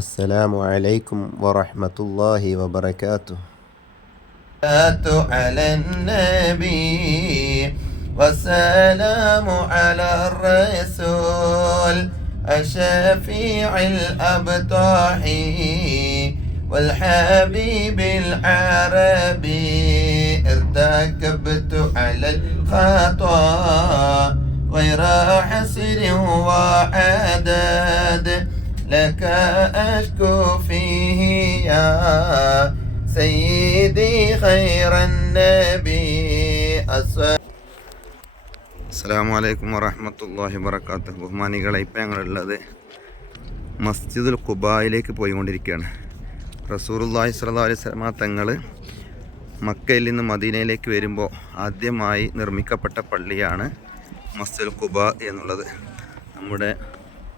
السلام عليكم ورحمة الله وبركاته. على النبي والسلام على الرسول الشفيع الأبطح والحبيب العربي ارتكبت على الخطا غير حسر وعدد لك أشكو فيه يا سيدي خير النبي. അസ്സലാമു അലൈക്കും വറഹ്മത്തുള്ളാഹി വബറകാതുഹു. ബഹുമാനികളെ, ഇപ്പം ഞങ്ങളുള്ളത് മസ്ജിദുൽ ഖുബായിലേക്ക് പോയിക്കൊണ്ടിരിക്കുകയാണ്. റസൂലുള്ളാഹി സ്വല്ലല്ലാഹു അലൈഹി വസല്ലമ തങ്ങൾ മക്കയിൽ നിന്ന് മദീനയിലേക്ക് വരുമ്പോൾ ആദ്യമായി നിർമ്മിക്കപ്പെട്ട പള്ളിയാണ് മസ്ജിദുൽ ഖുബാ എന്നുള്ളത്. നമ്മുടെ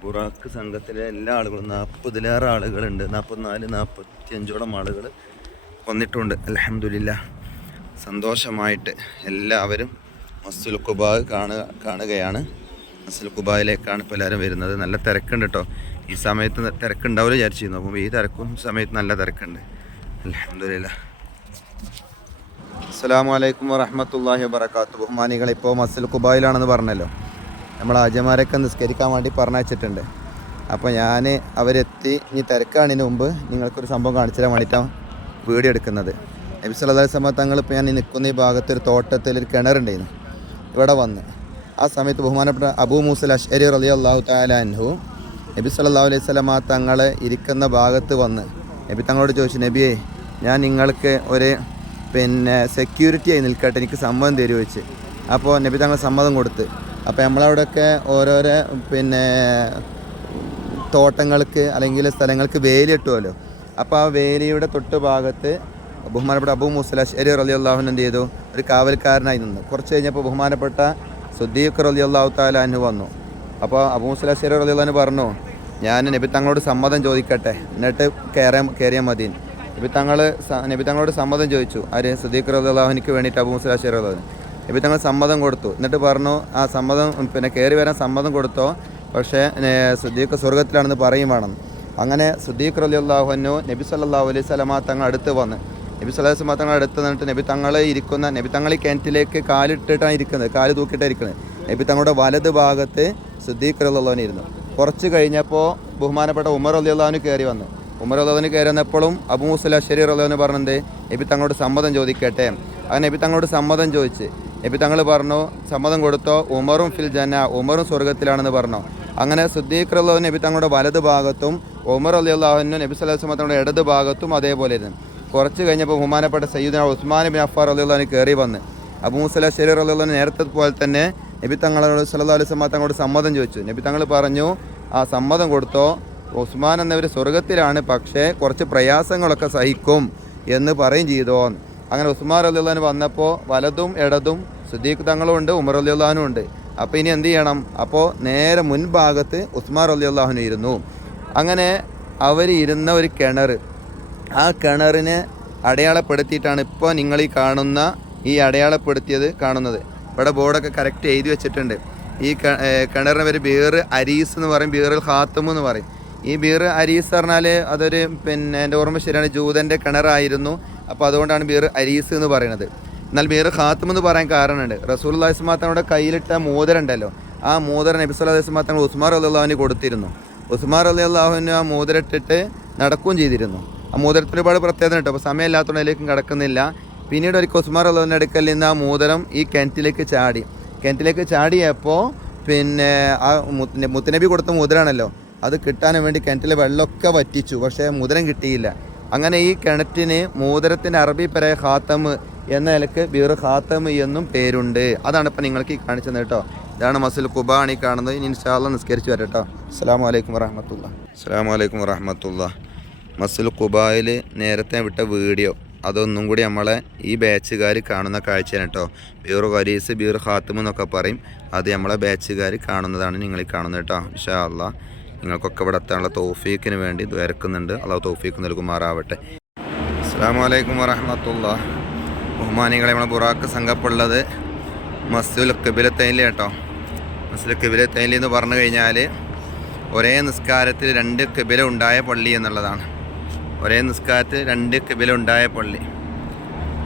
ബുറാക്ക് സംഘത്തിലെ എല്ലാ ആളുകളും 40-ലേറെ ആളുകളുണ്ട്. 45-ഓളം ആളുകൾ വന്നിട്ടുണ്ട്. അൽഹംദുലില്ലാഹ്, സന്തോഷമായിട്ട് എല്ലാവരും മസ്ജിദുൽ ഖുബാ കാണുകയാണ്. മസ്ജിദുൽ ഖുബായിലേക്കാണ് ഇപ്പോൾ എല്ലാവരും വരുന്നത്. നല്ല തിരക്കുണ്ട് കേട്ടോ. ഈ സമയത്ത് തിരക്കുണ്ടാവില്ല വിചാരിച്ചിരുന്നു. അപ്പോൾ ഈ തിരക്കും സമയത്ത് നല്ല തിരക്കുണ്ട്. അൽഹംദുലില്ലാഹ്. അസ്സലാമു അലൈക്കും വറഹ്മത്തുള്ളാഹി വബറകാതുഹു. ബഹുമാനികൾ, ഇപ്പോൾ മസ്ജിദുൽ ഖുബായിലാണെന്ന് പറഞ്ഞല്ലോ. നമ്മൾ ഹാജിമാരൊക്കെ നിസ്കരിക്കാൻ വേണ്ടി പറഞ്ഞയച്ചിട്ടുണ്ട്. അപ്പോൾ ഞാൻ അവരെത്തി ഇനി തിരക്കാണിന് മുമ്പ് നിങ്ങൾക്കൊരു സംഭവം കാണിച്ചു തരാൻ വേണ്ടിയിട്ടാണ് വീഡിയോ എടുക്കുന്നത്. നബി സല്ലല്ലാഹു അലൈഹി വസല്ലം തങ്ങൾ ഇപ്പോൾ ഞാൻ നിൽക്കുന്ന ഈ ഭാഗത്ത് ഒരു തോട്ടത്തിൽ ഒരു കിണറുണ്ടായിരുന്നു. ഇവിടെ വന്ന് ആ സമയത്ത് ബഹുമാനപ്പെട്ട അബൂ മൂസൽ അശ്അരി റളിയല്ലാഹു തആല അൻഹു നബി സല്ലല്ലാഹു അലൈഹി വസല്ലം തങ്ങൾ ഇരിക്കുന്ന ഭാഗത്ത് വന്ന് നബി തങ്ങളോട് ചോദിച്ചു, നബിയെ, ഞാൻ നിങ്ങൾക്ക് ഒരു സെക്യൂരിറ്റി ആയി നിൽക്കട്ടെ, എനിക്ക് സമ്മതം തരുമോ വെച്ച്. അപ്പോൾ നബി തങ്ങൾ സമ്മതം കൊടുത്ത്. അപ്പോൾ നമ്മളവിടെയൊക്കെ ഓരോരോ തോട്ടങ്ങൾക്ക് അല്ലെങ്കിൽ സ്ഥലങ്ങൾക്ക് വേലി ഇട്ടുമല്ലോ. അപ്പോൾ ആ വേലിയുടെ തൊട്ട് ഭാഗത്ത് ബഹുമാനപ്പെട്ട അബൂ മൂസൽ അശ്അരി റളിയല്ലാഹു അൻഹു എന്ത് ചെയ്തു, ഒരു കാവൽക്കാരനായി നിന്ന്. കുറച്ച് കഴിഞ്ഞപ്പോൾ ബഹുമാനപ്പെട്ട സിദ്ദീഖ് റളിയല്ലാഹു തആല അൻഹു വന്നു. അപ്പോൾ അബൂ മൂസൽ അശ്അരി റളിയല്ലാഹു അൻഹു പറഞ്ഞു, ഞാൻ നബി തങ്ങളോട് സമ്മതം ചോദിക്കട്ടെ, എന്നിട്ട് കയറിയാൽ മതി. നബി തങ്ങളോട് സമ്മതം ചോദിച്ചു. ആര്? സിദ്ദീഖ് റളിയല്ലാഹു അൻഹുവിന് വേണ്ടിയിട്ട് അബൂ മൂസൽ അശ്അരി റളിയല്ലാഹു അൻഹു. നബി തങ്ങൾ സമ്മതം കൊടുത്തു. എന്നിട്ട് പറഞ്ഞു, ആ സമ്മതം കയറി വരാൻ സമ്മതം കൊടുത്തോ, പക്ഷേ സിദ്ദീഖ് സ്വർഗത്തിലാണെന്ന് പറയും വേണം. അങ്ങനെ സിദ്ദീഖ് റളിയല്ലാഹു അൻഹു നബി സല്ലല്ലാഹു അലൈഹി വസല്ലം തങ്ങൾ അടുത്ത് വന്ന് നബി സല്ലല്ലാഹു അലൈഹി വസല്ലം തങ്ങൾ അടുത്ത് നിന്നിട്ട് നബി തങ്ങൾ ഈ കിണറ്റിലേക്ക് കാലിട്ടിട്ടാണ് ഇരിക്കുന്നത്, കാല് തൂക്കിയിട്ടാണ് ഇരിക്കുന്നത്. നബി തങ്ങളുടെ വലത് ഭാഗത്ത് സിദ്ദീഖ് റളിയല്ലാഹു അൻഹു ഇരുന്നു. കുറച്ച് കഴിഞ്ഞപ്പോൾ ബഹുമാനപ്പെട്ട ഉമർ റളിയല്ലാഹു അൻഹു കയറി വന്നു. ഉമർ റളിയല്ലാഹു അൻഹു കയറി വന്നപ്പോഴും അബൂ മൂസൽ അശ്അരി റളിയല്ലാഹു അൻഹു പറഞ്ഞത്, നബി തങ്ങളോട് സമ്മതം ചോദിക്കട്ടെ. അങ്ങനെ നബി തങ്ങളോട് സമ്മതം ചോദിച്ച് നബി തങ്ങൾ പറഞ്ഞു, സമ്മതം കൊടുത്തോ, ഉമറും ഫിൽ ജന്ന, ഉമറും സ്വർഗത്തിലാണെന്ന് പറഞ്ഞു. അങ്ങനെ സിദ്ദീഖ് റളിയല്ലാഹു അൻഹു നബി തങ്ങളുടെ വലത് ഭാഗത്തും ഉമർ റളിയല്ലാഹു അൻഹു നബി സല്ലല്ലാഹു അലൈഹി വസല്ലം തങ്ങളുടെ ഇടത് ഭാഗത്തും അതേപോലെ ഇരുന്നു. കുറച്ച് കഴിഞ്ഞപ്പോൾ ബഹുമാനപ്പെട്ട സയ്യിദുനാ ഉസ്മാൻ ഇബ്നു അഫ്ഫാൻ റളിയല്ലാഹു അൻഹു കയറി വന്ന് അബൂ മൂസൽ അശ്അരി റളിയല്ലാഹു അൻഹു നേരത്തെ പോലെ തന്നെ നബി തങ്ങളോട് സല്ലല്ലാഹു അലൈഹി വസല്ലം തങ്ങളോട് സമ്മതം ചോദിച്ചു. നബി തങ്ങൾ പറഞ്ഞു, ആ സമ്മതം കൊടുത്തോ, ഉസ്മാൻ എന്നവർ സ്വർഗത്തിലാണ്, പക്ഷേ കുറച്ച് പ്രയാസങ്ങളൊക്കെ സഹിക്കും എന്ന് പറയും ചെയ്തോ. അങ്ങനെ ഉസ്മാൻ റളിയല്ലാഹു അൻഹു വന്നപ്പോൾ വലതും ഇടതും സിദ്ദീഖ് തങ്ങളും ഉണ്ട്, ഉമർ റളിയല്ലാഹു അൻഹു ഉണ്ട്. അപ്പോൾ ഇനി എന്ത് ചെയ്യണം? അപ്പോൾ നേരെ മുൻഭാഗത്ത് ഉസ്മാൻ റളിയല്ലാഹു അൻഹു ഇരുന്നു. അങ്ങനെ അവർ ഇരുന്ന ഒരു കിണർ, ആ കിണറിനെ അടയാളപ്പെടുത്തിയിട്ടാണ് ഇപ്പോൾ നിങ്ങൾ ഈ അടയാളപ്പെടുത്തിയത് കാണുന്നത്. ഇവിടെ ബോർഡൊക്കെ കറക്റ്റ് എഴുതി വെച്ചിട്ടുണ്ട്. ഈ കിണറിന് പേര് ബീർ അരീസ് എന്ന് പറയും, ബീറുൽ ഖാത്തം എന്ന് പറയും. ഈ ബീർ അരീസ് പറഞ്ഞാൽ അതൊരു എൻ്റെ ഓർമ്മ ശരിയാണ്, ജൂതൻ്റെ കിണറായിരുന്നു. അപ്പോൾ അതുകൊണ്ടാണ് ബീർ അരീസ് എന്ന് പറയുന്നത്. എന്നാൽ ബീർ ഖാത്തം എന്ന് പറയാൻ കാരണമുണ്ട്. റസൂലുള്ളാഹി സ്വല്ലല്ലാഹു അലൈഹി വസല്ലം കയ്യിലിട്ട മോതിരം ഉണ്ടല്ലോ, ആ മോതിരം നബി സല്ലല്ലാഹു അലൈഹി വസല്ലം ഉസ്മാൻ റളിയല്ലാഹു അൻഹു കൊടുത്തിരുന്നു. ഉസ്മാൻ റളിയല്ലാഹു അൻഹു ആ മോതിരം ഇട്ടിട്ട് നടക്കുകയും ചെയ്തിരുന്നു. ആ മോതിരത്തിന് ഒരുപാട് പ്രത്യേകത ഉണ്ട്. അപ്പോൾ സമയമില്ലാത്തതുകൊണ്ട് അതിലേക്കും കിടക്കുന്നില്ല. പിന്നീട് ഒരിക്കൽ ഉസ്മാൻ റളിയല്ലാഹു അൻഹുവിൻ്റെ അടുക്കൽ നിന്ന് ആ മോതിരം ഈ കിണറ്റിലേക്ക് ചാടിയപ്പോൾ ആ മുത്തനബി കൊടുത്ത മോതിരാണല്ലോ, അത് കിട്ടാനും വേണ്ടി കിണറ്റിലെ വെള്ളമൊക്കെ വറ്റിച്ചു, പക്ഷേ മോതിരം കിട്ടിയില്ല. അങ്ങനെ ഈ കിണറ്റിന് മോതിരത്തിൻ്റെ അറബി പറയാ ഖാത്തം എന്ന നിലക്ക് ബീർ ഖാത്തം എന്നും പേരുണ്ട്. അതാണ് ഇപ്പം നിങ്ങൾക്ക് ഈ കാണിച്ചത് കേട്ടോ. ഇതാണ് മസ്ജിദുൽ ഖുബാ ആണ് ഈ കാണുന്നത്. ഇനി ഇൻഷാ അല്ലാഹ് നിസ്കരിച്ച് വരാം കേട്ടോ. അസ്സലാമു അലൈക്കും വറഹ്മത്തുള്ളാഹി. അസ്സലാമു അലൈക്കും വറഹ്മത്തുള്ളാഹി. മസ്ജിദുൽ ഖുബായിൽ നേരത്തെ വിട്ട വീഡിയോ അതൊന്നും കൂടി നമ്മളെ ഈ ബാച്ചുകാർ കാണുന്ന കാഴ്ചയാണ് കേട്ടോ. ബീർ ഖരീസ്, ബീർ ഖാത്തം എന്നൊക്കെ പറയും. അത് നമ്മളെ ബാച്ചുകാർ കാണുന്നതാണ് നിങ്ങൾ ഈ കാണുന്നത് കേട്ടോ. ഇൻഷാ അല്ലാഹ് നിങ്ങൾക്കൊക്കെ ഇവിടെ എത്താനുള്ള തൗഫീക്കിന് വേണ്ടി ദ്വാരക്കുന്നുണ്ട്. അള്ളാഹു തൗഫീക്ക് നൽകുമാറാവട്ടെ. അസ്സലാമു അലൈക്കും വറഹ്മത്തുള്ളാഹി. ബഹുമാനികളെ, നമ്മളെ ബുറാക്ക് സംഘപ്പുള്ളത് മസ്ജിദുൽ ഖിബ്ലത്തൈനിൽ കേട്ടോ. മസ്ജിദുൽ ഖിബ്ലത്തൈനിൽ എന്ന് പറഞ്ഞു കഴിഞ്ഞാൽ ഒരേ നിസ്കാരത്തിൽ 2 ഖിബല ഉണ്ടായ പള്ളി എന്നുള്ളതാണ്. ഒരേ നിസ്കാരത്തിൽ 2 ഖിബല ഉണ്ടായ പള്ളി.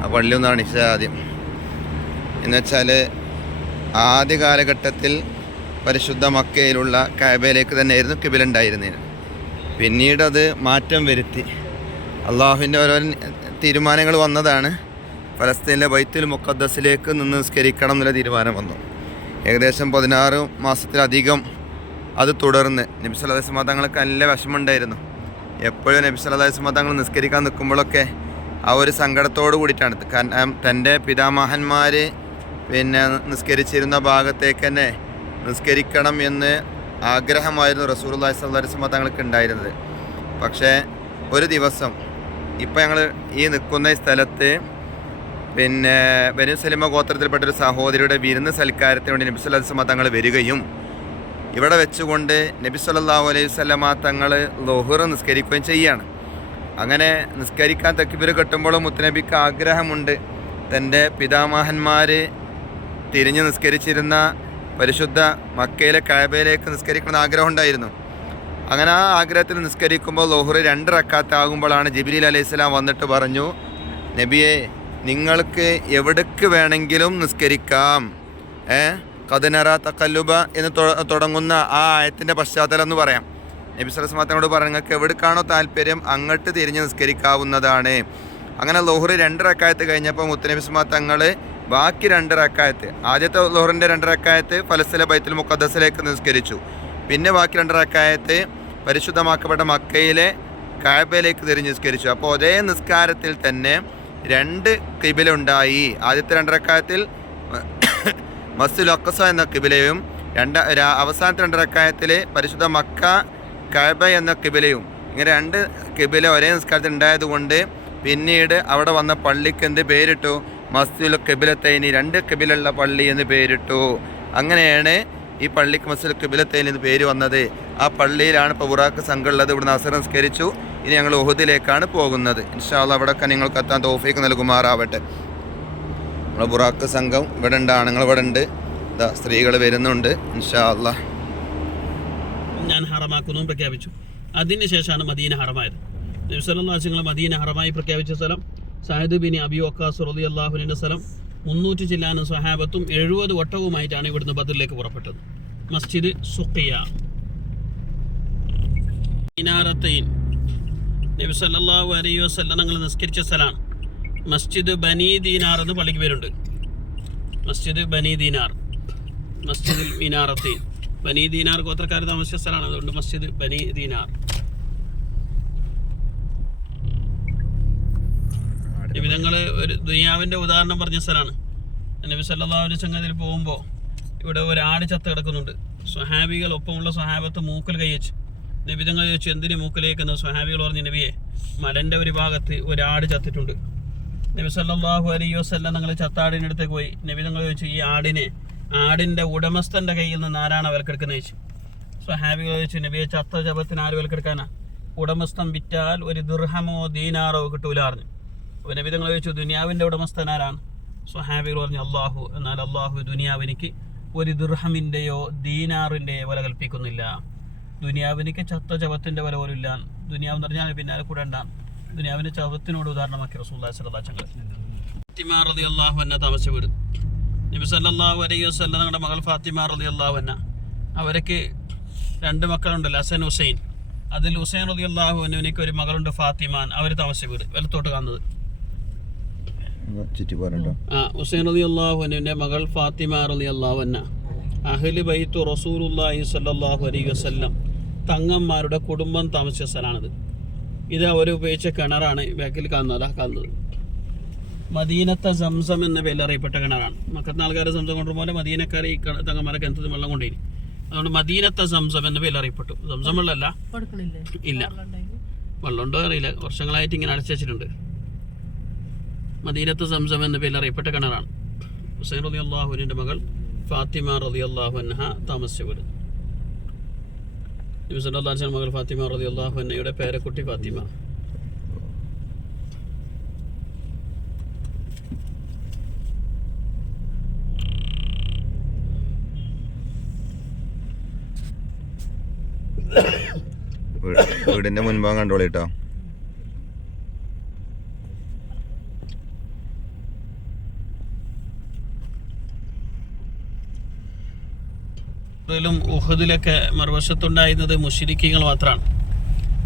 ആ പള്ളി ഒന്നാണ് ആദ്യം. എന്നുവെച്ചാൽ ആദ്യ കാലഘട്ടത്തിൽ പരിശുദ്ധ മക്കയിലുള്ള കഅബയിലേക്ക് തന്നെയായിരുന്നു ഖിബല ഉണ്ടായിരുന്നത്. പിന്നീട് അത് മാറ്റം വരുത്തി അള്ളാഹുവിൻ്റെ ഓരോ തീരുമാനങ്ങൾ വന്നതാണ്. ഫലസ്തീനിലെ ബൈത്തുൽ മുഖദ്ദസിലേക്ക് നിന്ന് നിസ്കരിക്കണം എന്നുള്ള തീരുമാനം വന്നു. ഏകദേശം 16 മാസത്തിലധികം അത് തുടർന്ന് നബി സല്ലല്ലാഹു അലൈഹി വസല്ലം തങ്ങൾക്ക് നല്ല വിഷമമുണ്ടായിരുന്നു. എപ്പോഴും നബി സല്ലല്ലാഹു അലൈഹി വസല്ലം തങ്ങൾ നിസ്കരിക്കാൻ നിൽക്കുമ്പോഴൊക്കെ ആ ഒരു സങ്കടത്തോട് കൂടിയിട്ടാണ്. കാരണം തൻ്റെ പിതാമഹന്മാർ നിസ്കരിച്ചിരുന്ന ഭാഗത്തേക്ക് തന്നെ നിസ്കരിക്കണം എന്ന് ആഗ്രഹമായിരുന്നു റസൂലുള്ളാഹി സ്വല്ലല്ലാഹു അലൈഹി വസല്ലം തങ്ങൾക്ക് ഉണ്ടായിരുന്നത്. പക്ഷേ ഒരു ദിവസം ഇപ്പം ഞങ്ങൾ ഈ നിൽക്കുന്ന സ്ഥലത്ത് ബനു സലിമ ഗോത്രത്തിൽപ്പെട്ടൊരു സഹോദരിയുടെ വിരുന്ന് സൽക്കാരത്തിന് വേണ്ടി നബി സല്ലല്ലാഹു അലൈഹി വസല്ലം തങ്ങൾ വരികയും ഇവിടെ വെച്ചുകൊണ്ട് നബി സല്ലല്ലാഹു അലൈഹി വസല്ലം തങ്ങൾ ളുഹർ നിസ്കരിക്കുകയും ചെയ്യുകയാണ്. അങ്ങനെ നിസ്കരിക്കാൻ തക്ബീർ കെട്ടുമ്പോഴും മുത്തുനബിക്ക് ആഗ്രഹമുണ്ട് തൻ്റെ പിതാമഹന്മാർ തിരിഞ്ഞ് നിസ്കരിച്ചിരുന്ന പരിശുദ്ധ മക്കയിലെ കഅബയിലേക്ക് നിസ്കരിക്കണമെന്ന് ആഗ്രഹം ഉണ്ടായിരുന്നു. അങ്ങനെ ആ ആഗ്രഹത്തിൽ നിസ്കരിക്കുമ്പോൾ ളുഹർ 2 റക്അത്ത് ആകുമ്പോഴാണ് ജിബ്രീൽ അലൈഹിസ്സലാം വന്നിട്ട് പറഞ്ഞു, നബിയെ നിങ്ങൾക്ക് എവിടേക്ക് വേണമെങ്കിലും നിസ്കരിക്കാം. ഖദ്നറ തഖല്ലുബ എന്ന് തുടങ്ങുന്ന ആ ആയത്തിൻ്റെ പശ്ചാത്തലം എന്ന് പറയാം. നബി സല്ലല്ലാഹു അലൈഹി വസല്ലം പറഞ്ഞു, നിങ്ങൾക്ക് എവിടേക്കാണോ താല്പര്യം അങ്ങോട്ട് തിരിഞ്ഞ് നിസ്കരിക്കാവുന്നതാണ്. അങ്ങനെ ളുഹർ 2 റക്അത്ത് കഴിഞ്ഞപ്പോൾ മുത്തുനബി സ്വല്ലല്ലാഹു അലൈഹി വസല്ലം തങ്ങൾ ബാക്കി 2 റക്അത്ത്, ആദ്യത്തെ ളുഹറിൻ്റെ 2 റക്അത്ത് ഫലസ്തീനിലെ ബൈത്തുൽ മുഖദ്ദസിലേക്ക് നിസ്കരിച്ചു. പിന്നെ ബാക്കി 2 റക്അത്ത് പരിശുദ്ധമാക്കപ്പെട്ട മക്കയിലെ കഅബയിലേക്ക് തിരിഞ്ഞ് നിസ്കരിച്ചു. അപ്പോൾ ഒരേ നിസ്കാരത്തിൽ തന്നെ 2 ഖിബല ഉണ്ടായി. ആദ്യത്തെ 2 റക്അത്തിൽ മസ്ജിദുൽ അഖ്സ എന്ന ഖിബലയും അവസാനത്തെ 2 റക്അത്തിൽ പരിശുദ്ധ മക്ക കഅബ എന്ന ഖിബലയും, ഇങ്ങനെ 2 ഖിബല ഒരേ നിസ്കാരത്തിൽ ഉണ്ടായതുകൊണ്ട് പിന്നീട് അവിടെ വന്ന പള്ളിക്ക് എന്ത് പേരിട്ടു? മസ്ജിദുൽ ഖിബലത്തൈനി, 2 ഖിബലുള്ള പള്ളി എന്ന് പേരിട്ടു. അങ്ങനെയാണ് ഈ പള്ളിക്ക് മസ്ജിദുൽ ഖിബലത്തൈനി എന്ന് പേര് വന്നത്. ആ പള്ളിയിലാണ് ഇപ്പോൾ ബുറാക്ക് സംഘം ഉള്ളത്. ഇവിടുന്ന് അസർ നിസ്കരിച്ചു. ഇനി ഞങ്ങൾ ഉഹുദിലേക്കാണ് പോകുന്നത്. ഇൻഷാ അല്ലാഹ് അവിടെയൊക്കെ നിങ്ങൾക്ക് എത്താൻ തൗഫീഖ് നൽകുമാറാവട്ടെ. നമ്മളെ ബുറാക്ക് സംഘം ഇവിടെ ഉണ്ട്, ആണുങ്ങൾ ഇവിടെ ഉണ്ട്, സ്ത്രീകൾ വരുന്നുണ്ട്. ഇൻഷാ അല്ലാഹ് ഞാൻ ഹറമാക്കുന്നു പ്രഖ്യാപിച്ചു. അതിനുശേഷമാണ് മദീന ഹറമായത്. നബി സല്ലല്ലാഹു അലൈഹി വസല്ലം മദീന ഹറമായി പ്രഖ്യാപിച്ച സ്ഥലം സഅദ് ബിൻ അബി വഖാസ് റളിയല്ലാഹു അൻഹുവിന്റെ സ്ഥലം. 300 ചില്ലാനും സ്വഹാബത്തും 70 ഒട്ടകവുമായിട്ടാണ് ഇവിടുന്ന് ബദറിലേക്ക് പുറപ്പെട്ടത്. മസ്ജിദ് സുഖിയ ഇനാറത്തൈൻ നബി സല്ലല്ലാഹു അലൈഹി വസല്ലം തങ്ങൾ നിസ്കരിച്ച സ്ഥലമാണ്. മസ്ജിദ് ബനി ദീനാർ എന്ന് പള്ളിക്ക് പേരുണ്ട്. മസ്ജിദ് ബനി ദീനാർ, മസ്ജിദുൽ ഇനാറത്തൈൻ. ബനി ദീനാർ ഗോത്രക്കാർ താമസിച്ച സ്ഥലമാണ്, അതുകൊണ്ട് മസ്ജിദ് ബനി ദീനാർ. വിധങ്ങൾ ഒരു ദുനിയാവിൻ്റെ ഉദാഹരണം പറഞ്ഞ സ്ഥലമാണ്. നബി സല്ലല്ലാഹു അലൈഹി വസല്ലം പോകുമ്പോൾ ഇവിടെ ഒരു ആട് ചത്ത് കിടക്കുന്നുണ്ട്. സ്വഹാബികൾ ഒപ്പമുള്ള സ്വഹാബത്ത് മൂക്കൽ കൈവച്ചു. നബിതങ്ങൾ ചോദിച്ചു, എന്തിന് മൂക്കലേക്കെന്ന്? സ്വഹാബികൾ പറഞ്ഞു, നബിയെ മലൻ്റെ ഒരു ഭാഗത്ത് ഒരാട് ചത്തിട്ടുണ്ട്. നബി സല്ലല്ലാഹു അലൈഹി വസല്ലം തങ്ങൾ ചത്താടിനടുത്തേക്ക് പോയി. നബിതങ്ങൾ ചോദിച്ചു, ഈ ആടിൻ്റെ ഉടമസ്ഥൻ്റെ കയ്യിൽ നിന്ന് ആരാണ് വിലക്കെടുക്കുന്നത് ചോദിച്ചു. സ്വഹാബികൾ ചോദിച്ചു, നബിയെ ചത്ത ജപത്തിന് ആര് വിലക്കെടുക്കാനാ? ഉടമസ്ഥൻ വിറ്റാൽ 1 ദിർഹമോ ദീനാറോ കിട്ടൂലാർന്നു. അപ്പോൾ നബി തങ്ങൾ ചോദിച്ചു, ദുനിയാവിൻ്റെ ഉടമസ്ഥൻ ആരാണ്? സ്വഹാബികൾ പറഞ്ഞു, അള്ളാഹു. എന്നാൽ അള്ളാഹു ദുനിയാവിനിക്ക് 1 ദിർഹമിൻ്റെയോ ദീനാറിൻ്റെയോ വില കൽപ്പിക്കുന്നില്ല. ദുനിയാവിനിക്ക് ചത്ത ചവത്തിൻ്റെ വില പോലും ഇല്ല. ദുനിയാവ് എന്ന് പറഞ്ഞാൽ പിന്നാലെ കൂടെ ഉണ്ടാകും. ദുനിയാവിൻ്റെ ചവത്തിനോട് ഉദാഹരണമാക്കി റസൂലുള്ളാഹി സ്വല്ലല്ലാഹു അലൈഹി വസല്ലം. ഫാത്തിമ റളിയല്ലാഹു അൻഹ താമസിച്ച വീട്. നബി സല്ലല്ലാഹു അലൈഹി വസല്ലം തങ്ങളുടെ മകൾ ഫാത്തിമ റളിയല്ലാഹു അൻഹ, അവർക്ക് 2 മക്കളുണ്ടല്ലോ, ഹസൻ ഹുസൈൻ. അതിൽ ഹുസൈൻ റളിയല്ലാഹു അൻഹുവിനേക്ക് ഒരു മകളുണ്ട് ഫാത്തിമാൻ. അവർ താമസിച്ച വീട് വലത്തോട്ട് കാണുന്നത്. ഹുസൈൻ റളിയല്ലാഹു അൻഹുവിൻ്റെ മകൾ ഫാത്തിമ റളിയല്ലാഹു അൻഹ അഹ്ലു ബൈത്തു റസൂലുള്ളാഹി സ്വല്ലല്ലാഹു അലൈഹി വസല്ലം തങ്ങന്മാരുടെ കുടുംബം താമസിച്ച സ്ഥലമാണിത്. ഇത് അവർ ഉപയോഗിച്ച കിണറാണ് ബാക്കിൽ കാണുന്നത്. മദീനത്തെ സംസം എന്ന പേരിൽ അറിയപ്പെട്ട കിണറാണ്. മക്കത്തെ ആൾക്കാർ സംസം കൊണ്ടുപോലെ മദീനക്കാരെ ഈ തങ്ങന്മാരെ കിണറ്റത്ത് വെള്ളം കൊണ്ടുപോയി. അതുകൊണ്ട് മദീനത്തെ സംസം എന്ന പേരിൽ അറിയപ്പെട്ടു. സംസം വെള്ളമല്ല, ഇല്ല, വെള്ളമുണ്ടോ അറിയില്ല, വർഷങ്ങളായിട്ട് ഇങ്ങനെ അടച്ചു വെച്ചിട്ടുണ്ട്. മദീനത്തെ സംസം എന്ന പേരിൽ അറിയപ്പെട്ട കിണറാണ്. ഹുസൈൻ റളിയല്ലാഹു അൻഹുവിൻ്റെ മകൾ ഫാത്തിമ റളിയല്ലാഹു അൻഹ താമസിച്ച വീട്. നബി സല്ലല്ലാഹു അലൈഹി വസല്ലം മകൾ ഫാത്തിമ റളിയല്ലാഹു അൻഹയുടെ പേരക്കുട്ടി ഫാത്തിമ. വീടിന്റെ മുൻഭാഗം കണ്ടോളിട്ടോ. ഉഹദിലൊക്കെ മറുവശത്തുണ്ടായിരുന്നത് മുശ്രിക്കീങ്ങൾ മാത്രമാണ്.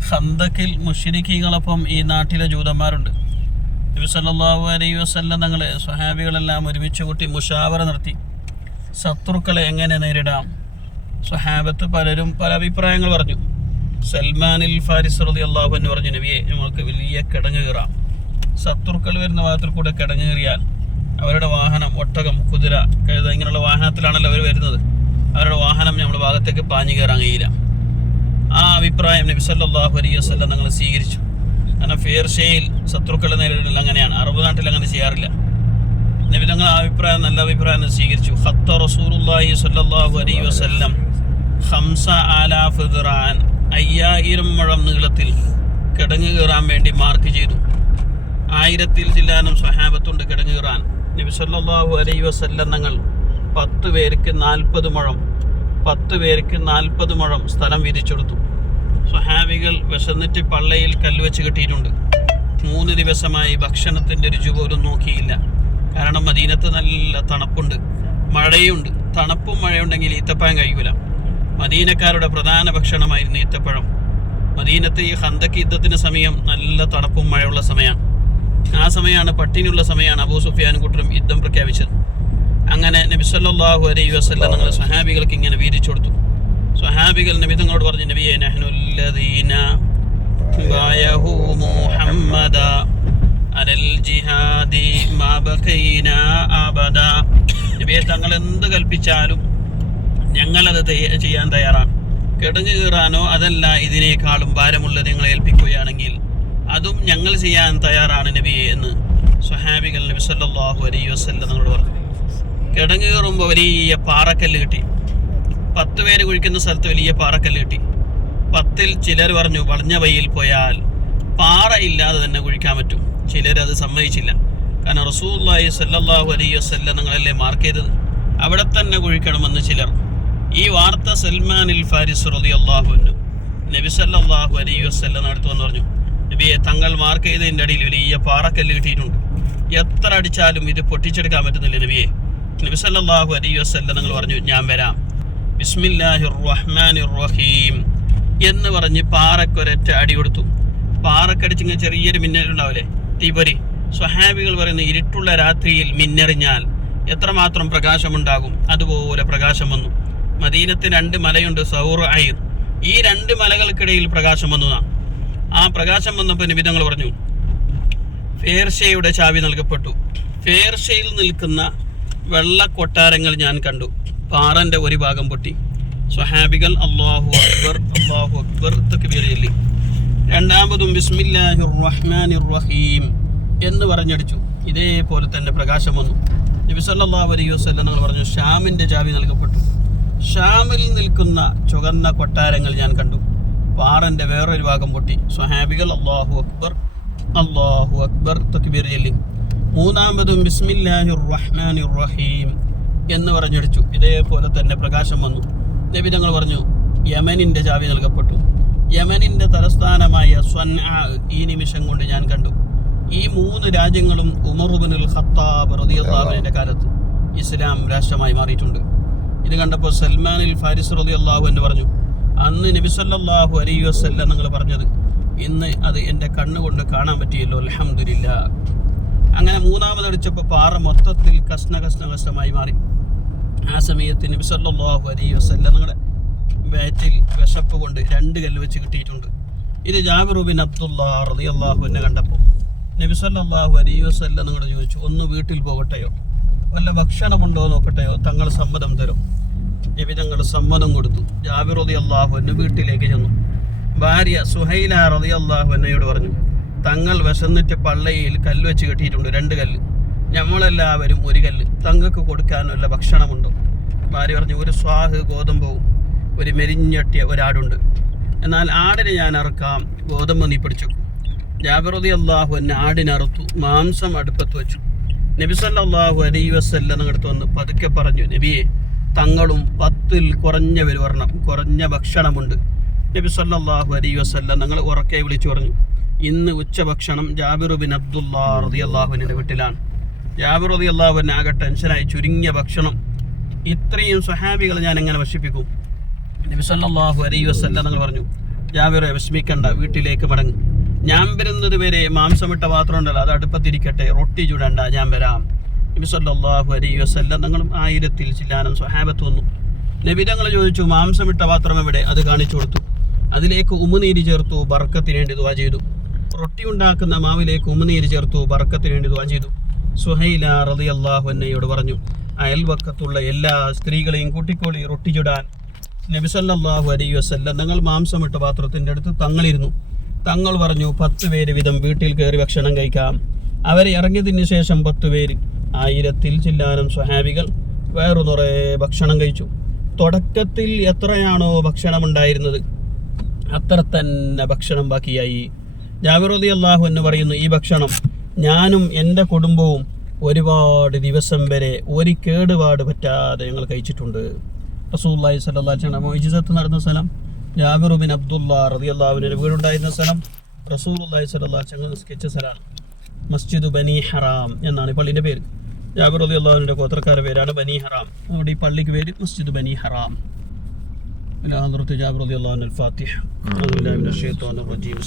ഖന്തക്കിൽ മുശ്രിക്കീങ്ങളൊപ്പം ഈ നാട്ടിലെ ജൂതന്മാരുണ്ട്. നബി സല്ലല്ലാഹു അലൈഹി വസല്ലം തങ്ങളെ സ്വഹാബികളെല്ലാം ഒരുമിച്ച് കൂട്ടി മുഷാവറ നടത്തി. ശത്രുക്കളെ എങ്ങനെ നേരിടാം? സ്വഹാബത്ത് പലരും പല അഭിപ്രായങ്ങൾ പറഞ്ഞു. സൽമാനിൽ ഫാരിസ് റളിയല്ലാഹു അൻഹു പറഞ്ഞു, നബിയെ, നമുക്ക് വലിയ കിടങ്ങ് കയറാം. ശത്രുക്കൾ വരുന്ന ഭാഗത്തിൽ കൂടെ കിടങ്ങ് കയറിയാൽ അവരുടെ വാഹനം, ഒട്ടകം, കുതിര, കഴുത, ഇങ്ങനെയുള്ള വാഹനത്തിലാണല്ലോ അവർ വരുന്നത്. അവരുടെ വാഹനം നമ്മുടെ ഭാഗത്തേക്ക് പാഞ്ഞു കയറാൻ കഴിയില്ല. ആ അഭിപ്രായം നബി സല്ലല്ലാഹു അലൈഹി വസല്ലം തങ്ങൾ സ്വീകരിച്ചു. കാരണം ഫേർഷയിൽ ശത്രുക്കളെ നേരിടൽ അങ്ങനെയാണ്, അറബ് നാട്ടിൽ അങ്ങനെ ചെയ്യാറില്ല. നബി തങ്ങൾ ആ അഭിപ്രായം, നല്ല അഭിപ്രായം സ്വീകരിച്ചു. ഖത്ത റസൂലുള്ളാഹി സ്വല്ലല്ലാഹു അലൈഹി വസല്ലം 5000 ദിറാൻ, 5000 മുഴം നീളത്തിൽ കിടങ്ങ് കയറാൻ വേണ്ടി മാർക്ക് ചെയ്തു. 1000 ചില്ലാനും സ്വഹാബത്തുണ്ട് കിടങ്ങ് കയറാൻ. നബി സല്ലല്ലാഹു അലൈഹി വസല്ലം തങ്ങൾ 10 പേർക്ക് 40 മുഴം 10 പേർക്ക് 40 മുഴം സ്ഥലം വീതിച്ചെടുത്തു. സ്വഹാബികൾ വിശന്നിട്ട് പള്ളയിൽ കല്ലുവെച്ച് കെട്ടിയിട്ടുണ്ട്. 3 ദിവസമായി ഭക്ഷണത്തിൻ്റെ രുചി പോലും നോക്കിയില്ല. കാരണം മദീനത്ത് നല്ല തണുപ്പുണ്ട്, മഴയുണ്ട്. തണുപ്പും മഴയുണ്ടെങ്കിൽ ഈത്തപ്പഴം കഴിയൂല. മദീനക്കാരുടെ പ്രധാന ഭക്ഷണമായിരുന്നു ഈത്തപ്പഴം. മദീനത്ത് ഈ ഖന്തക്ക് യുദ്ധത്തിന് സമയം നല്ല തണുപ്പും മഴയുള്ള സമയമാണ്. ആ സമയമാണ്, പട്ടിണിയുള്ള സമയമാണ് അബൂ സുഫിയാൻ കൂട്ടരും യുദ്ധം പ്രഖ്യാപിച്ചത്. അങ്ങനെ നബി സല്ലല്ലാഹു അലൈഹി വസല്ലം തങ്ങൾ സ്വഹാബികൾക്ക് ഇങ്ങനെ വീതിച്ചു കൊടുത്തു. സ്വഹാബികൾ നബി തങ്ങളോട് പറഞ്ഞു, നബിയെ, നഹ്നുല്ലദീന ബായഹു മുഹമ്മദ അലൽ ജിഹാദി മാ ബഖൈനാ അബദ. നബിയെ, തങ്ങൾ എന്ത് കൽപ്പിച്ചാലും ഞങ്ങളത് ചെയ്യാൻ തയ്യാറാണ്. കിടങ്ങ് കീറാനോ അതല്ല ഇതിനേക്കാളും ഭാരമുള്ളത് നിങ്ങളെ ഏൽപ്പിക്കുകയാണെങ്കിൽ അതും ഞങ്ങൾ ചെയ്യാൻ തയ്യാറാണ് നബിയെ എന്ന് സ്വഹാബികൾ നബി സല്ലല്ലാഹു അലൈഹി വസല്ലം തങ്ങളോട് പറഞ്ഞു. കിടങ്ങ് കയറുമ്പോൾ വലിയ പാറക്കല്ല് കിട്ടി. 10 പേര് കുഴിക്കുന്ന സ്ഥലത്ത് വലിയ പാറക്കല്ല് കിട്ടി. 10-ൽ ചിലർ പറഞ്ഞു, വളഞ്ഞ വഴിയിൽ പോയാൽ പാറ ഇല്ലാതെ തന്നെ കുഴിക്കാൻ പറ്റും. ചിലരത് സമ്മതിച്ചില്ല. കാരണം റസൂലുള്ളാഹി സ്വല്ലല്ലാഹു അലൈഹി വസല്ലം തങ്ങളല്ലേ മാർക്ക് ചെയ്തത്, അവിടെ തന്നെ കുഴിക്കണമെന്ന് ചിലർ. ഈ വാർത്ത സൽമാനിൽ ഫാരിസ് റളിയല്ലാഹു അൻഹു നബി സല്ലല്ലാഹു അലൈഹി വസല്ലം അടുത്ത് വന്ന് പറഞ്ഞു, നബിയെ, തങ്ങൾ മാർക്ക് ചെയ്തതിൻ്റെ അടിയിൽ വലിയ പാറക്കല്ല് കിട്ടിയിട്ടുണ്ട്. എത്ര അടിച്ചാലും ഇത് പൊട്ടിച്ചെടുക്കാൻ പറ്റുന്നില്ല നബിയെ. നബി സല്ലല്ലാഹു അലൈഹി വസല്ലം തങ്ങൾ പറഞ്ഞു, ഞാൻ വരാം. ബിസ്മില്ലാഹിർ റഹ്മാനിർ റഹീം എന്ന് പറഞ്ഞ് പാറക്കൊരൊറ്റ അടി കൊടുത്തു. പാറക്കടിച്ചിങ്ങനെ ചെറിയൊരു മിന്നലുണ്ടാവില്ലേ, തീപൊരി. സ്വഹാബികൾ പറയുന്ന ഇരുട്ടുള്ള രാത്രിയിൽ മിന്നെറിഞ്ഞാൽ എത്രമാത്രം പ്രകാശമുണ്ടാകും, അതുപോലെ പ്രകാശം വന്നു. മദീനത്ത് 2 മലയുണ്ട്, സൗർ, ഐർ. ഈ 2 മലകൾക്കിടയിൽ പ്രകാശം വന്നതാണ്. ആ പ്രകാശം വന്നപ്പോൾ നബി തങ്ങൾ പറഞ്ഞു, ഫേർഷയുടെ ചാവി നൽകപ്പെട്ടു. ഫേർഷയിൽ നിൽക്കുന്ന വെള്ള കൊട്ടാരങ്ങൾ ഞാൻ കണ്ടു. പാറന്റെ ഒരു ഭാഗം പൊട്ടി. സ്വഹാബികൾ അല്ലാഹു അക്ബർ അല്ലാഹു അക്ബർ തക്ബീർ ചൊല്ലി. രണ്ടാമതും ബിസ്മില്ലാഹിർ റഹ്മാനിർ റഹീം എന്ന് പറഞ്ഞടിച്ചു. ഇതേപോലെ തന്നെ പ്രകാശം വന്നു. നബി സല്ലല്ലാഹു അലൈഹി വസല്ലം തങ്ങൾ പറഞ്ഞു, ഷാമിന്റെ ചാവി നൽകപ്പെട്ടു. ഷാമിൽ നിൽക്കുന്ന ചുവന്ന കൊട്ടാരങ്ങൾ ഞാൻ കണ്ടു. പാറന്റെ വേറൊരു ഭാഗം പൊട്ടി. സ്വഹാബികൾ അല്ലാഹു അക്ബർ തക്ബീർ ചൊല്ലി. മൂന്നാമതും ബിസ്മില്ലാഹിർ റഹ്മാനിർ റഹീം എന്ന് പറഞ്ഞടിച്ചു. ഇതേപോലെ തന്നെ പ്രകാശം വന്നു. നബി തങ്ങൾ പറഞ്ഞു, യമനിന്റെ ചാവി നൽകപ്പെട്ടു. യമനിന്റെ തലസ്ഥാനമായ സ്വൻആ ഈ നിമിഷം കൊണ്ട് ഞാൻ കണ്ടു. ഈ 3 രാജ്യങ്ങളും ഉമർ ഇബ്നുൽ ഖത്താബ് റളിയല്ലാഹു അൻഹുവിന്റെ കാലത്ത് ഇസ്ലാം രാഷ്ട്രമായി മാറിയിട്ടുണ്ട്. ഇത് കണ്ടപ്പോൾ സൽമാനിൽ ഫാരിസ് റളിയല്ലാഹു അൻഹു പറഞ്ഞു, അന്ന് നബി സല്ലല്ലാഹു അലൈഹി വസല്ലം നിങ്ങൾ പറഞ്ഞത് ഇന്ന് അത് എൻ്റെ കണ്ണുകൊണ്ട് കാണാൻ പറ്റിയല്ലോ, അൽഹംദുലില്ലാഹ്. അങ്ങനെ മൂന്നാമതടിച്ചപ്പോൾ പാറ മൊത്തത്തിൽ കഷ്ണമായി മാറി. ആ സമയത്ത് നബി സല്ലല്ലാഹു അലൈഹി വസല്ലം നിങ്ങളുടെ വയറ്റിൽ വിശപ്പ് കൊണ്ട് 2 കല്ല് വെച്ച് കിട്ടിയിട്ടുണ്ട്. ഇത് ജാബിർ ബിൻ അബ്ദുല്ലാഹ് റളിയല്ലാഹു അൻഹു കണ്ടപ്പോൾ നബി സല്ലല്ലാഹു അലൈഹി വസല്ലം നിങ്ങളോട് ചോദിച്ചു, ഒന്ന് വീട്ടിൽ പോകട്ടെയോ, വല്ല ഭക്ഷണമുണ്ടോ നോക്കട്ടെയോ, തങ്ങൾ സമ്മതം തരും. നബി തങ്ങൾ സമ്മതം കൊടുത്തു. ജാബിർ റളിയല്ലാഹു അൻഹു വീട്ടിലേക്ക് ചെന്നു. ഭാര്യ സുഹൈല റളിയല്ലാഹു അൻഹയോട് പറഞ്ഞു, തങ്ങൾ വിശന്നിട്ട് പള്ളയിൽ കല്ല് വെച്ച് കെട്ടിയിട്ടുണ്ട്, 2 കല്ല്. നമ്മളെല്ലാവരും 1 കല്ല്. തങ്ങൾക്ക് കൊടുക്കാൻ വല്ല ഭക്ഷണമുണ്ടോ? ഭാര്യ പറഞ്ഞു, ഒരു സ്വാഹ് ഗോതമ്പവും ഒരു മെരിഞ്ഞട്ടിയ ഒരാടുണ്ട്. എന്നാൽ ആടിനെ ഞാൻ അറുക്കാം, ഗോതമ്പ് നീ പിടിച്ചു. ജാബിർ റളിയല്ലാഹു അൻഹു ആടിനെ അറുത്തു, മാംസം അടുപ്പത്ത് വെച്ചു. നബി സല്ലല്ലാഹു അലൈഹി വസല്ലം അടുത്ത് വന്ന് പതുക്കെ പറഞ്ഞു, നബിയെ, തങ്ങളും 10-ൽ കുറഞ്ഞവർ വരണം, കുറഞ്ഞ ഭക്ഷണമുണ്ട്, നബി സല്ലല്ലാഹു അലൈഹി വസല്ലം ഞങ്ങൾ ഉറക്കെ വിളിച്ചു പറഞ്ഞു, ഇന്ന് ഉച്ചഭക്ഷണം ജാബിർ ബിൻ അബ്ദുല്ലാഹ് റളിയല്ലാഹു അൻഹുവിന്റെ വീട്ടിലാണ്. ജാബിർ റളിയല്ലാഹു അൻഹു ആകെ ടെൻഷനായി. ചുരുങ്ങിയ ഭക്ഷണം, ഇത്രയും സ്വഹാബികളെ ഞാൻ എങ്ങനെ ഭക്ഷിപ്പിക്കും? നബി സല്ലല്ലാഹു അലൈഹി വസല്ലം ഞങ്ങൾ പറഞ്ഞു, ജാബിറെ വിഷമിക്കണ്ട, വീട്ടിലേക്ക് മടങ്ങും. ഞാൻ വരുന്നത് വരെ മാംസമിട്ട പാത്രം ഉണ്ടല്ലോ, അത് അടുപ്പത്തിരിക്കട്ടെ, റൊട്ടി ചുടണ്ട, ഞാൻ വരാം. നബി സല്ലല്ലാഹു അലൈഹി വസല്ലം ഞങ്ങളും 1000 ചില്ലാനം സ്വഹാബത്ത് വന്നു. നബി തങ്ങൾ ചോദിച്ചു, മാംസമിട്ട പാത്രം എവിടെ? അത് കാണിച്ചു കൊടുത്തു. അതിലേക്ക് ഉമിനീര് ചേർത്തു, ബർക്കത്തിന് വേണ്ടി ദുആ ചെയ്തു. റൊട്ടി ഉണ്ടാക്കുന്ന മാവിലേക്ക് ഉമിനീര് ചേർത്തു, ബർക്കത്തിന് വേണ്ടി ദുആ ചെയ്തു. സുഹൈല റളിയല്ലാഹു അൻഹയോട് പറഞ്ഞു, അയൽവക്കത്തുള്ള എല്ലാ സ്ത്രീകളെയും കൂട്ടിക്കോളി റൊട്ടി ചുടാൻ. നബി സല്ലല്ലാഹു അലൈഹി വസല്ലം ഞങ്ങൾ മാംസമിട്ട പാത്രത്തിൻ്റെ അടുത്ത് തങ്ങളിരുന്നു. തങ്ങൾ പറഞ്ഞു, 10 പേര് വീതം വീട്ടിൽ കയറി ഭക്ഷണം കഴിക്കാം. അവരെ ഇറങ്ങിയതിന് ശേഷം 10 പേര്, 1000 ചില്ലാനം സ്വഹാബികൾ വേറു നിറയെ ഭക്ഷണം കഴിച്ചു. തുടക്കത്തിൽ എത്രയാണോ ഭക്ഷണം ഉണ്ടായിരുന്നത് അത്ര തന്നെ ഭക്ഷണം ബാക്കിയായി. ജാബിർ റളിയല്ലാഹു അൻഹു പറയുന്നു, ഈ ഭക്ഷണം ഞാനും എൻ്റെ കുടുംബവും ഒരുപാട് ദിവസം വരെ ഒരു കേടുപാട് പറ്റാതെ ഞങ്ങൾ കഴിച്ചിട്ടുണ്ട്. റസൂലുള്ളാഹി സ്വല്ലല്ലാഹു അലൈഹി വസല്ലം മുഅ്ജിസത്ത് നടന്ന സ്ഥലം, ജാബിർ ബിൻ അബ്ദുല്ലാഹ് റളിയല്ലാഹു അൻഹുവിന്റെ വീടുണ്ടായിരുന്ന സ്ഥലം, റസൂലുള്ളാഹി സ്വല്ലല്ലാഹു അലൈഹി വസല്ലം നിസ്കരിച്ച സ്ഥലമാണ്. മസ്ജിദ് ബനി ഹറാം എന്നാണ് ഈ പള്ളിയുടെ പേര്. ജാബിർ റളിയല്ലാഹു അൻഹുവിന്റെ ഗോത്രക്കാരുടെ പേരാണ് ബനി ഹറാം. അവിടെ ഈ പള്ളിക്ക് പേര് മസ്ജിദ് ബനി ഹറാം. إلى حضرة جابر رضي الله عنه الفاتح. أعوذ بالله من الشيطان الرجيم.